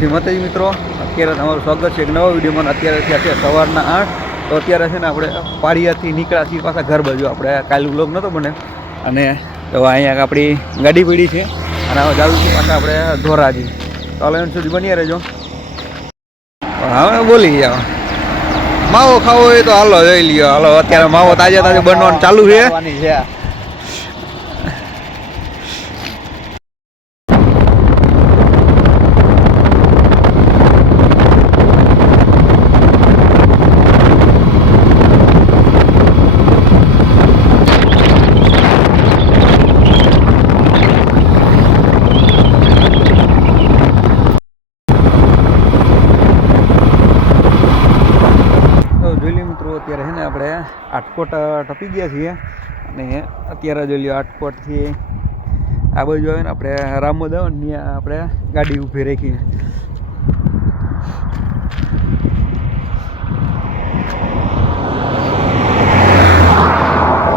જય માતાજી મિત્રો, અત્યારે તમારું સ્વાગત છે એક નવા વિડીયોમાં. અત્યારે થયા છે સવારના 8. તો અત્યારે છે ને આપણે પાળિયાથી નીકળ્યા છીએ પાછા ઘર બાજુ. આપણે કાલે વ્લોગ નહોતો બને અને તો અહીંયા આપણી ગાડી પડી છે અને હવે જાવું છું પાછા આપણે ધોરાજી. તો અલેવન સુધી બની રહેજો. હવે બોલી જાઓ, માવો ખાવો હોય તો હાલો જોઈ લ્યો. હાલો અત્યારે માવો તાજે તાજે બનવાનું ચાલુ છે. અત્યારે છે ને આપણે આટકોટ ટપી ગયા છીએ અને અત્યારે જોઈ લ્યો આટકોટથી આ બાજુ આવે ને આપણે રામોદ આવે ને ત્યાં આપણે ગાડી ઊભી રાખી.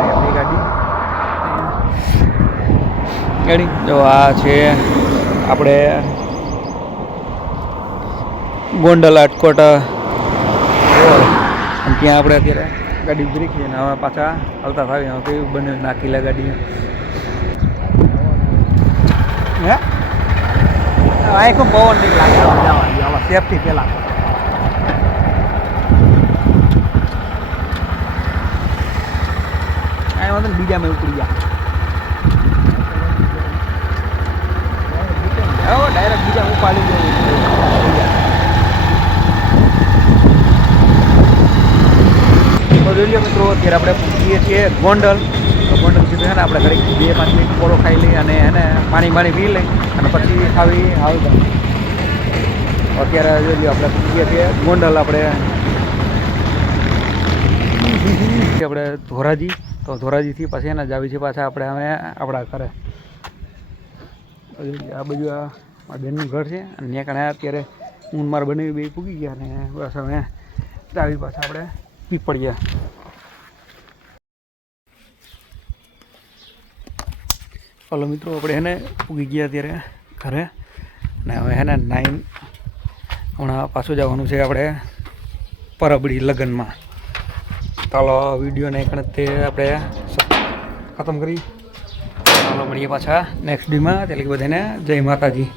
આપણી ગાડી જો આ છે આપણે ગોંડલ આટકોટ. અને ત્યાં આપણે અત્યારે ગાડી ઉભી રાખીએ ને હવે પાછા હાલતા થાવી. હવે કેવું બને નાખી લે ગાડી. હે આ ખૂબ પવન નહીં લાગે જવા સેફટી પહેલાં. આ વાંધો ને બીજામાં ઉપડી ગયા. હવે ડાયરેક્ટ બીજા ઉપાડી જાય. જોઈ લો મિત્રો, અત્યારે આપણે પહોંચીએ છીએ ગોંડલ. તો ગોંડલ સીધું છે ને આપણે ઘડીક 2-5 મિનિટ પોળો ખાઈ લઈએ અને એને પાણી પી લઈ અને પછી આવી અત્યારે જોઈ લો આપણે પહોંચીએ છીએ ગોંડલ. આપણે ધોરાજી. તો ધોરાજીથી પછી એને જ આવી છે પાછા આપણે હવે આપણા ઘરે. આ બાજુ આ બેનનું ઘર છે અને ત્યાં કારણે અત્યારે હું મારા બનાવી બે પૂગી ગયા અને બસ હવે આવી પાછા આપણે પીપળિયા. ચાલો મિત્રો, આપણે એને પૂગી ગયા અત્યારે ઘરે અને હવે એને નાઈન હમણાં પાછું જવાનું છે આપણે પરબડી લગ્નમાં. ચાલો વિડીયોને કણે તે આપણે ખતમ કરી. ચાલો મળીએ પાછા નેક્સ્ટ ડીમાં. એટલે કે બધાને જય માતાજી.